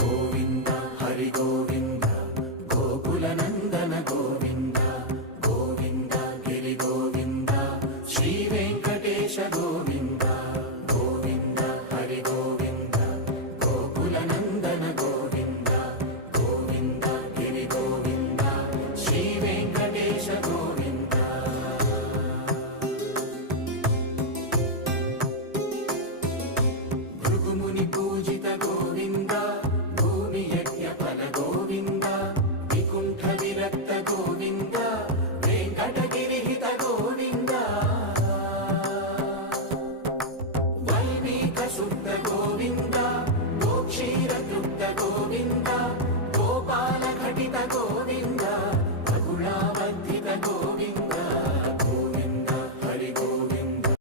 గోవింద హరి గోవింద గోకుల నందన గోవింద గోవింద గిరి గోవింద శ్రీ వెంకటేశ గోవింద గోవింద హరి గోవింద గోకుల నందన గోవింద గోవింద గిరి గోవింద శ్రీ వెంకటేశ గోవింద. భృగుముని పూజిత గోవింద భూమి యజ్ఞ ఫల గోవింద వికుంఠ విరక్త గోవింద వెంకటగిరిహిత గోవింద వల్మీక శుద్ధ